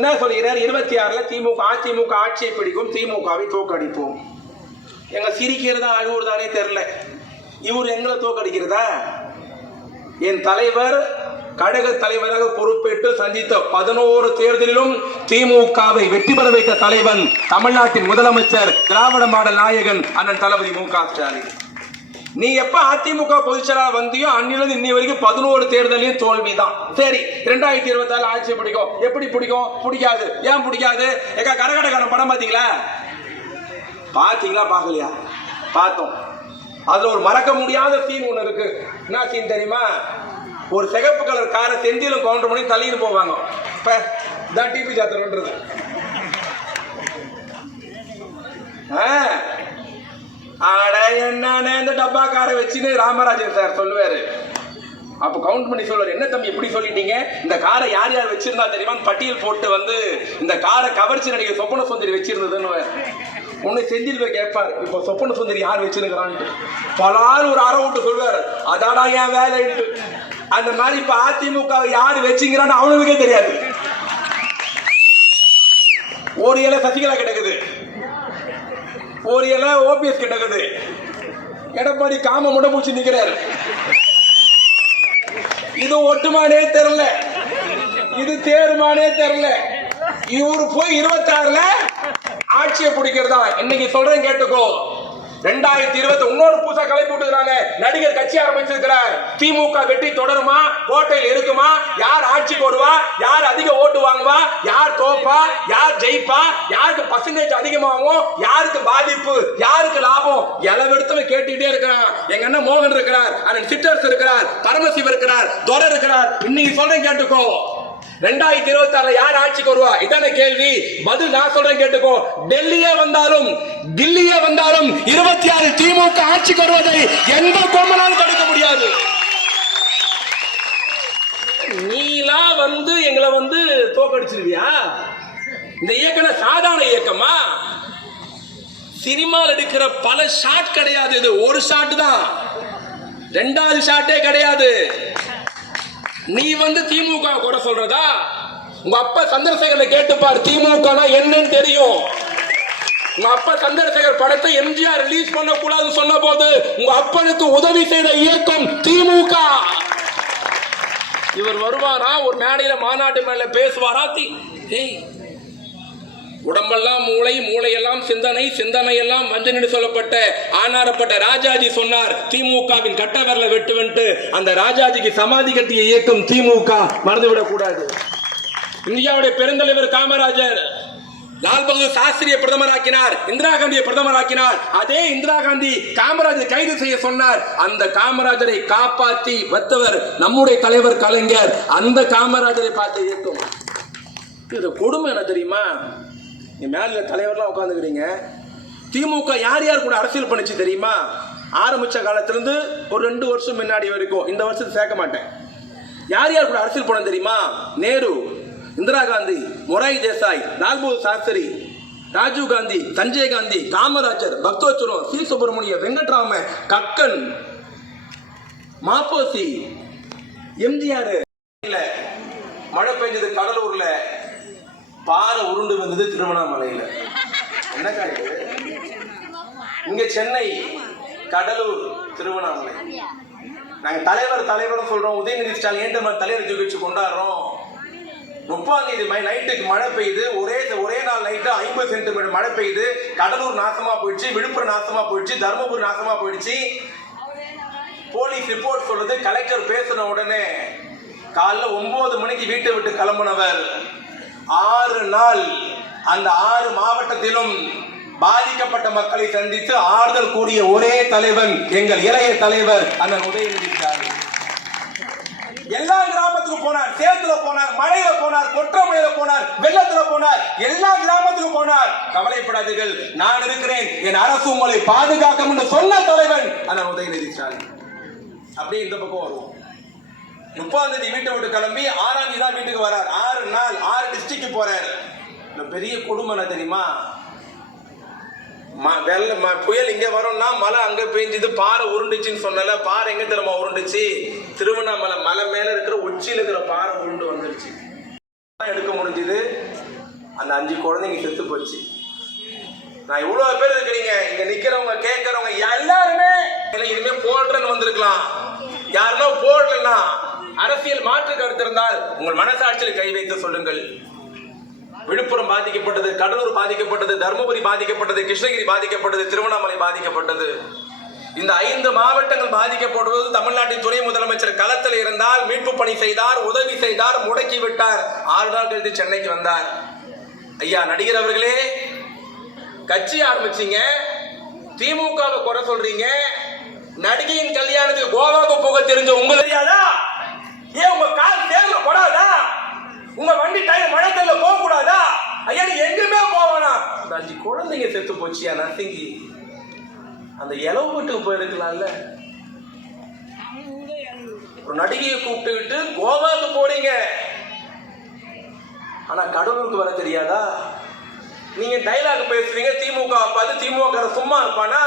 என்ன சொல்கிறார்? 26ல் திமுக அதிமுக ஆட்சியை பிடிக்கும், திமுகவை தோக்கடிப்போம். எங்க சிரிக்கிறதா அழுவுறதானே தெரியல. இவர் எங்களை தோக்கடிக்கிறதா? என் தலைவர் கழக தலைவராக பொறுப்பேற்று சந்தித்த 11 தேர்தலிலும் திமுகவை வெற்றி பெற வைத்த தலைவன் தமிழ்நாட்டின் முதலமைச்சர், திராவிட மாடல் நாயகன் அண்ணன் தளபதி மு.க. ஸ்டாலின். நீ எப்ப அதிமுக பொதுச்செயலாளர் வந்தியோ அன்னிலிருந்து இன்னி வரைக்கும் 11 தேர்தலையும் தோல்விதான். சரி, 2024 ஆட்சி பிடிக்கும். எப்படி பிடிக்கும்? பிடிக்காது. ஏன் பிடிக்காது? ஏக்கா கரகடக்காரன் படம் பாத்தீங்களா? பார்க்கலையா? பார்த்தோம். அதுல ஒரு மறக்க முடியாத சீன் ஒண்ணு இருக்கு. என்ன சீன் தெரியுமா? ஒரு சிகப்பு கலர் காரை செந்திலும் கவுண்டர் பண்ணி தள்ளிட்டு போவாங்க. டிபி ஜாத்திரன்றது. என்ன இந்த டப்பா காரை வச்சுன்னு ராமராஜன் சார் சொல்லுவாரு. அப்ப கவுண்ட் பண்ணி சொல்லுவாரு, என்ன தம்பி எப்படி சொல்லிட்டீங்க, இந்த காரை யார் யார் வச்சிருந்தா தெரியுமா பட்டியல் போட்டு வந்து இந்த காரை கவர்ச்சி நடிகை சொப்பன சுந்தரி வச்சிருந்ததுன்னு உன்னை செந்தில் போய் கேட்பாரு, இப்ப சொப்பன சுந்தரி யார் வச்சிருக்கிறான்ட்டு. பலால் ஒரு அரை விட்டு சொல்வாரு, அதாடா என் வேலை. அந்த மாதிரி இப்ப அதிமுக யாரு வச்சுங்கிறான்னு அவனுக்கே தெரியாது. ஒரு இலை சசிகலா கிடக்குது, ஒரு இலை ஓபிஎஸ் கிடக்குது, எடப்பாடி காம முட பூச்சி நிக்கிறாரு. இது ஒட்டுமானே தெரியல, இது தேர்மானே தெரியல. இவரு போய் 26ல் ஆட்சியை பிடிக்கிறதா. இன்னைக்கு சொல்றேன் கேட்டுக்கோ. 2020 இன்னொரு புதுசா கலைப்பு விட்டுக்கிறாங்க. நடிகர் கட்சி ஆரம்பிச்சிருக்கிறார். திமுக வெற்றி தொடருமா, கோட்டையில் இருக்குமா, யார் ஆட்சிக்கு வருவா, யார் அதிக ஓட்டு வாங்குவா, யார் தோப்பா, யார் ஜெயிப்பா, யாருக்கு பர்சன்டேஜ் அதிகமாகும், யாருக்கு பாதிப்பு, யாருக்கு லாபம், எலவெடுத்து கேட்டுட்டே இருக்கிறான். எங்க அண்ணன் மோகன் இருக்கிறார், அண்ணன் சிட்டர்ஸ் இருக்கிறார், பரமசிவ இருக்கிறார், துரை இருக்கிறார். இன்னைக்கு சொல்றேன் கேட்டுக்கோ. 2026 யார் ஆட்சிக்கு வருவா? இதான கேள்வி. பதில் நான் சொல்றேன் கேட்டுக்கோ. டெல்லியே வந்தாலும் தில்லியே வந்தாலும் 26 திமுக ஆட்சிக்கு வருவதை எந்த கோமனாலும் தடுக்க முடியாது. நீலாம் வந்து எங்களை வந்து தோக்கடிச்சிருவியா? இந்த இயக்கம் சாதாரண இயக்கமா? சினிமாவில் எடுக்கிற பல ஷாட் கிடையாது, இது ஒரு ஷாட் தான், 2வது ஷாட்டே கிடையாது. நீ வந்து திமுக கூட சொல்றதா? உங்க அப்பா சந்திரசேகர கேட்டுப்பார், திமுக என்னன்னு தெரியும். உங்க அப்பா சந்திரசேகர் படத்தை எம்ஜிஆர் ரிலீஸ் பண்ண கூடாது சொன்ன போது உங்க அப்பனுக்கு உதவி செய்த இயக்கம் திமுக. இவர் வருவாரா, ஒரு மேடையில மாநாட்டு மேல பேசுவாரா? உடம்பெல்லாம் மூளை, மூளையெல்லாம் சிந்தனை, சிந்தனையெல்லாம் மஞ்சள் சொல்லப்பட்ட ஆனாரப்பட்ட ராஜாஜி சொன்னார், திமுகவின் கட்ட விரல வெட்டுவன்ட்டு. அந்த ராஜாஜிக்கு சமாதி கட்டிய இயக்கம் திமுக, மறந்துவிடக் கூடாது. இந்தியாவுடைய பெருந்தலைவர் காமராஜர் லால் பகதூர் சாஸ்திரியை பிரதமராக்கினார், இந்திரா காந்தியை பிரதமராக்கினார். அதே இந்திரா காந்தி காமராஜரை கைது செய்ய சொன்னார். அந்த காமராஜரை காப்பாற்றி வைத்தவர் நம்முடைய தலைவர் கலைஞர். அந்த காமராஜரை பார்த்து இயக்கம். இது கொடுமை என்ன தெரியுமா? மேல தலைவர்லாம் உட்காந்துக்கிறீங்க. திமுக யார் யார் கூட அரசியல் பண்ணிச்சு தெரியுமா? ஆரம்பிச்ச காலத்திலிருந்து ஒரு 2 வருஷம் முன்னாடி வரைக்கும், இந்த வருஷத்தை சேர்க்க மாட்டேன், யார் யார் கூட அரசியல் பண்ண தெரியுமா? நேரு, இந்திரா காந்தி, மொரார்ஜி தேசாய், லால் பகதூர் சாஸ்திரி, ராஜீவ் காந்தி, சஞ்சய் காந்தி, காமராஜர், பக்தோச்சரம், சி சுப்பிரமணிய, வெங்கட்ராம, கக்கன், மாப்போசி, எம்ஜிஆர். மழை பெஞ்சது கடலூர்ல, பாறை உருண்டு வந்தது திருவண்ணாமலையில. என்ன காய்ப்பு? இங்க சென்னை, கடலூர், திருவண்ணாமலை. நாங்க தலைவர் சொல்றோம். உதயநிதி ஸ்டாலின் ஏன் தலைவர் தூக்கி வச்சு கொண்டாடுறோம்? 30ஆம் தேதி நைட்டுக்கு மழை பெய்யுது. ஒரே நாள் நைட்டு 50 சென்டிமீட்டர் மழை பெய்யுது. கடலூர் நாசமா போயிடுச்சு, விழுப்புரம் நாசமா போயிடுச்சு, தர்மபுரி நாசமா போயிடுச்சு. போலீஸ் ரிப்போர்ட் சொல்றது. கலெக்டர் பேசின உடனே காலைல 9 மணிக்கு வீட்டை விட்டு கிளம்பினவர் 6 நாள் அந்த 6 மாவட்டத்திலும் பாதிக்கப்பட்ட மக்களை சந்தித்து ஆறுதல் கூறிய ஒரே தலைவன் எங்கள் இளைய தலைவர் அண்ணன் உதயநிதி ஸ்டாலின். எல்லா கிராமத்துக்கும் போனார், சேத்துல போனார், மழையில போனார், கொற்றமழையில போனார், வெள்ளத்துல போனார், எல்லா கிராமத்துக்கும் போனார். கவலைப்படாதீர்கள், நான் இருக்கிறேன், என் அரசு உங்களை பாதுகாக்கும் என்று சொன்ன தலைவன் அண்ணன் உதயநிதி ஸ்டாலின். அப்படியே இந்த பக்கம் வருவோம். 30ஆம் தேதி வீட்டை விட்டு கிளம்பி 6ஆம் தேதி தான் வீட்டுக்கு வரார். 6 நாள் 6 டிஸ்ட்ரிக்ட் போறாரு. பெரிய கொடுமை தெரியுமா? புயல் இங்க வரும்னா மழை அங்க பெஞ்சது, பாறை உருண்டுச்சுன்னு சொன்னல. பாறை எங்க தெரியுமா உருண்டுச்சு? திருவண்ணாமலை மலை மேல இருக்கிற உச்சியில இருக்கிற பாறை உருண்டு வந்துருச்சு. எடுக்க முடிஞ்சது. அந்த 5 குழந்தைங்க செத்து போச்சு. நான் இவ்வளவு பேர் இருக்கிறீங்க, இங்க நிக்கிறவங்க கேட்கறவங்க எல்லாருமே இனிமே போடுறேன்னு வந்திருக்கலாம். யாருன்னா போடலன்னா அரசியல் மாற்று கருத்து இருந்தால் உங்கள் மனசாட்சியில் கை வைத்து சொல்லுங்கள். விழுப்புரம் பாதிக்கப்பட்டது, கடலூர் பாதிக்கப்பட்டது, தர்மபுரி பாதிக்கப்பட்டது, கிருஷ்ணகிரி பாதிக்கப்பட்டது, திருவண்ணாமலை பாதிக்கப்பட்டது. இந்த 5 மாவட்டங்கள் பாதிக்கப்படுவது தமிழ்நாட்டின் துணை முதலமைச்சர் களத்தில் இருந்தால் மீட்பு பணி செய்தார், உதவி செய்தார், முடக்கி விட்டார். 6 நாள் கழித்து சென்னைக்கு வந்தார். ஐயா நடிகர் அவர்களே, கட்சி ஆரம்பிச்சீங்க, திமுகவை குறை சொல்றீங்க, நடிகையின் கல்யாணத்துக்கு கோவாவுக்கு போக தெரிஞ்ச உங்களுக்கு தெரியாதா? ஏன் உங்க கால் தேர்ல படாதா? உங்க வண்டி டயர் மழை தள்ள போக கூடாதா? ஐயா நீ எங்குமே போவானா? 5 குழந்தைங்க செத்து போச்சியா நசிங்கி. அந்த இலவு வீட்டுக்கு போயிருக்கலாம்ல. ஒரு நடிகையை கூப்பிட்டுக்கிட்டு கோவாவுக்கு போறீங்க, ஆனா கடலூருக்கு வர தெரியாதா? நீங்க டைலாக் பேசுறீங்க, திமுக பார்த்து திமுக சும்மா இருப்பானா?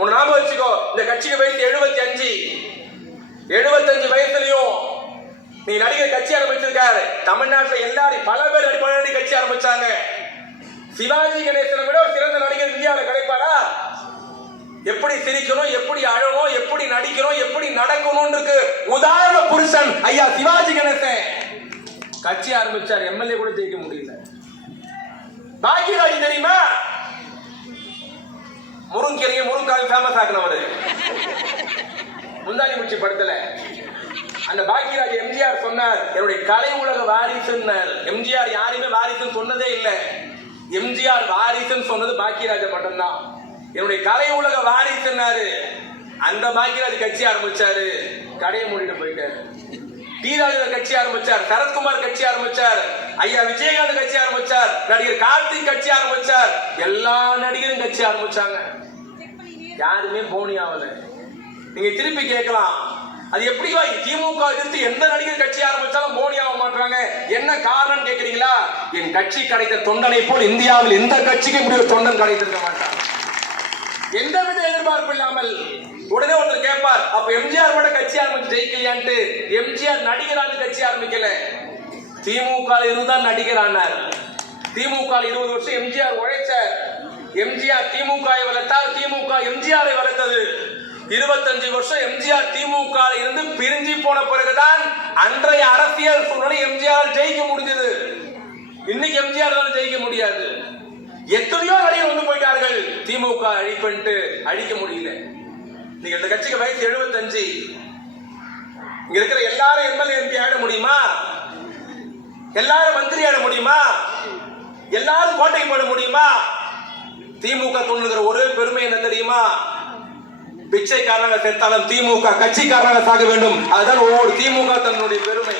உன் ஞாபகம் வச்சுக்கோ, இந்த கட்சிக்கு வயசு 75 வயசுலயும் நீ நடிகர் கட்சி ஆரம்பிச்சிருக்காரு. தமிழ்நாட்டில் எல்லாரும் பல பேர் நடிப்பாளி கட்சி ஆரம்பிச்சாங்க. சிவாஜி கணேசனை விட ஒரு சிறந்த நடிகர் இந்தியாவில் கிடைப்பாரா? எப்படி சிரிக்கணும், எப்படி அழணும், எப்படி நடிக்கணும், எப்படி நடக்கணும் இருக்கு உதாரண புருஷன் ஐயா சிவாஜி கணேசன். கட்சி ஆரம்பிச்சார், எம்எல்ஏ கூட ஜெயிக்க முடியல. பாக்கியராஜ் தெரியுமா? முருங்கீரையை முருங்காய் ஃபேமஸ் ஆக்குனவர். முந்தானி முடிச்சு படத்துல அந்த பாக்கியராஜ் எம்ஜிஆர் சொன்னார், என்னுடைய கலை உலக வாரிசுன்னார். எம்ஜிஆர் யாரையுமே வாரிசுன்னு சொன்னதே இல்லை. எம்ஜிஆர் வாரிசுன்னு சொன்னது பாக்கியராஜ மட்டும்தான். என்னுடைய கலை உலக வாரிசுன்னாரு. அந்த பாக்கியராஜ் கட்சி ஆரம்பிச்சாரு, கடையை மூடிட்டு போயிட்டாரு. டி ராஜேந்தர் கட்சி ஆரம்பிச்சார், சரத்குமார் கட்சி ஆரம்பிச்சார், ஐயா விஜயகாந்த் கட்சி ஆரம்பிச்சார், நடிகர் கார்த்திக் கட்சி ஆரம்பிச்சார், எல்லா நடிகரும் கட்சி ஆரம்பிச்சாங்க. யாருமே போனி ஆகல. நீங்க திருப்பி கேட்கலாம், அது எப்படி திமுக எதிர்த்து எந்த நடிகர் கட்சி ஆரம்பிச்சாலும் போனி ஆக மாட்டாங்க, என்ன காரணம் கேட்கிறீங்களா? என் கட்சி கிடைத்த தொண்டனை போல் இந்தியாவில் எந்த கட்சிக்கும் இப்படி ஒரு தொண்டன் கிடைத்திருக்க மாட்டான். எந்தவித எதிர்பார்ப்பு இல்லாமல் உடனே ஒருத்தர் கேட்பார், அப்ப எம்ஜிஆர் கூட கட்சி ஆரம்பிச்சு ஜெயிக்கலையான்ட்டு. எம்ஜிஆர் நடிகரான கட்சி ஆரம்பிக்கல, திமுக இருந்தால் நடிகர் ஆனார். திமுக 20 வருஷம் எம்ஜிஆர் உழைச்சார். எம்ஜிஆர் திமுக வளர்த்தார், திமுக எம்ஜிஆரை வளர்த்தது. 25 வருஷம் எம்ஜிஆர் திமுக இருந்து பிரிஞ்சு போன பிறகுதான் அன்றைய அரசியல் சூழ்நிலை எம்ஜிஆர் ஜெயிக்க முடிஞ்சது. இன்னைக்கு எம்ஜிஆர் ஜெயிக்க முடியாது. எத்தனையோ நடிகர் வந்து போயிட்டார்கள், திமுக அழிப்பட்டு அழிக்க முடியல. நீங்க இந்த கட்சிக்கு வயசு 75. இங்க இருக்கிற எல்லாரும் எம்எல்ஏ எம்பி ஆட முடியுமா? எல்லாரும் மந்திரி ஆட முடியுமா? எல்லாரும் கோட்டைக்கு போட முடியுமா? திமுக தோன்றுகிற ஒரே பெருமை என்ன தெரியுமா? பிச்சைக்காரனாக செத்தாலும் திமுக கட்சிக்காரனாக சாக வேண்டும். அதுதான் ஒவ்வொரு திமுக தன்னுடைய பெருமை.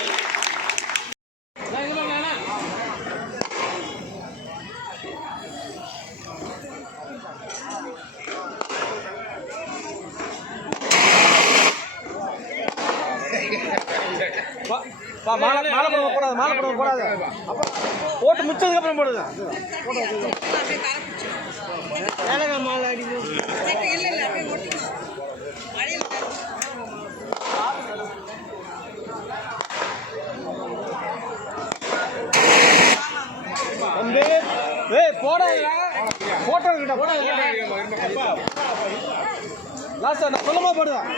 மாலை போடாது. போட்டு முடிச்சதுக்கு அப்புறம் போடுது. மாலை அடிக்கும். போட்டோ கிட்ட லாஸ்ட் நான் சொல்லமா போடுவேன்.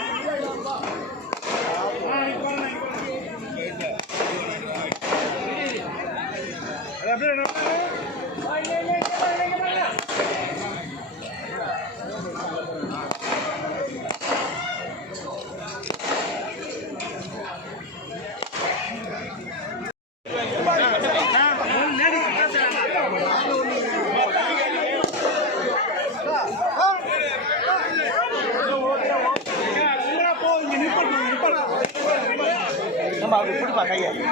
பிடிப்பா கையை இருங்க.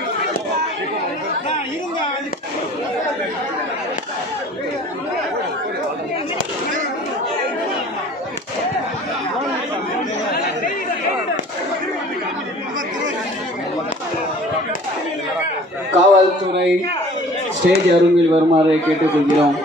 காவல்துறை ஸ்டேஜ் அருகில் வருமாறு கேட்டுக்கொள்கிறோம்.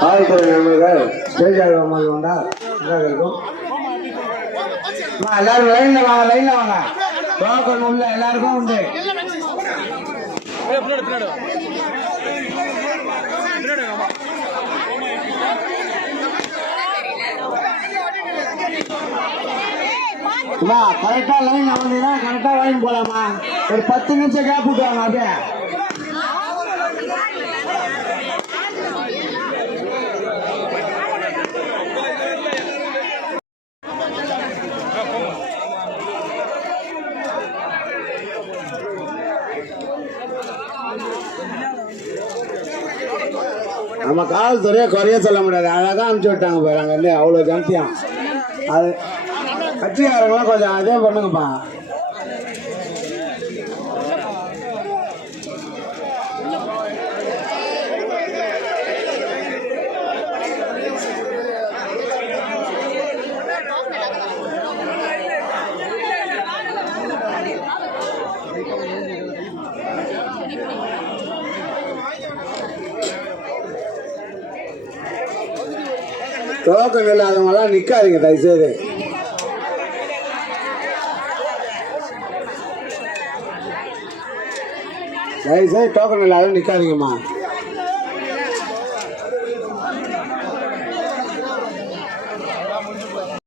காவல்துறை நண்பர்கள் ஸ்டேஜ் ஆல்பம் வந்தா இருக்கும். எல்லாரும் லைன்ல வாங்க டோக்கன் உள்ள எல்லாருக்கும் உண்டு. கரெக்டா லைன் வந்தீங்கன்னா கரெக்டா லைன் போலாமா? ஒரு 10 நிமிஷம் கேப் விட்டுவாங்க அப்படியே. நம்ம காவல்துறையை குறைய சொல்ல முடியாது. அழகாக அனுப்பிச்சு விட்டாங்க போய் அங்கே அவ்வளோ ஜனத்தியம். அது கட்சிக்காரங்களாம் கொஞ்சம் அதே பண்ணுங்கப்பா. டோக்கன் இல்லாதவங்களாம் நிற்காதீங்க தயவுசெய்து. டோக்கன் இல்லாதவங்க நிற்காதீங்கம்மா.